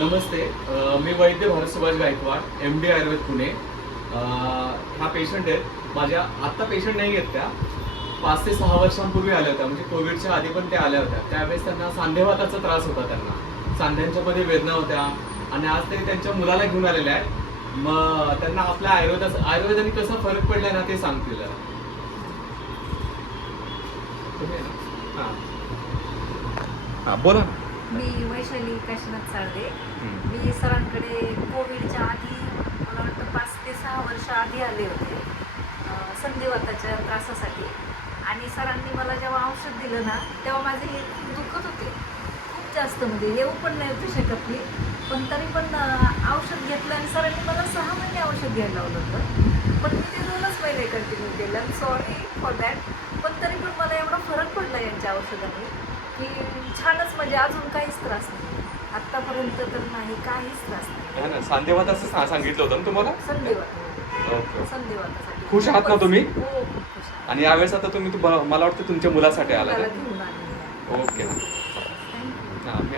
नमस्ते. मी वैद्य Bharat Subhash Gaikwad, MD Ayurveda Pune. हा patient आहेत माझ्या. आत्ता पेशंट नाही आहेत त्या. 5 ते 6 वर्षांपूर्वी आल्या होत्या, म्हणजे कोविडच्या आधी पण त्या आल्या होत्या. त्यावेळेस त्यांना सांधेवाताचा त्रास होता. त्यांना सांध्यांच्यामध्ये वेदना होत्या आणि आज ते त्यांच्या मुलाला घेऊन आलेल्या आहेत. मग त्यांना आपल्या आयुर्वेदाने कसा फरक पडला ना ते सांगतील. हां बोला ना. मी वैशाली काशीनाथ साळवे. मी सरांकडे कोविडच्या आधी मला वाटतं 5 ते 6 वर्ष आधी आले होते संधिवाताच्या त्रासासाठी. आणि सरांनी मला जेव्हा औषध दिलं ना तेव्हा माझे हे खूप दुखत होते, खूप जास्त. म्हणजे येऊ पण नाही होते शकत मी, पण तरी पण औषध घेतलं आणि सरांनी मला 6 महिने औषध घ्यायला लावलं होतं. पण मी ते 2च महिने कंटिन्यू केलं. Sorry for that. पण तरी पण मला एवढा फरक पडला यांच्या औषधाने की छानच. म्हणजे अजून काहीच त्रास नाही आत्तापर्यंत तर, नाही काहीच त्रास नाही. ना सांधेवात असं सांगितलं होतं ना तुम्हाला? संधिवात. ओके. संधिवातासाठी खुश आहात ना तुम्ही? हो, खूप खुश आहे. आणि यावेळेस आता तुम्ही मला वाटतं तुमच्या मुलासाठी आला मुलाला ना? घेऊन आली. ओके ना. थँक्यू. हां मी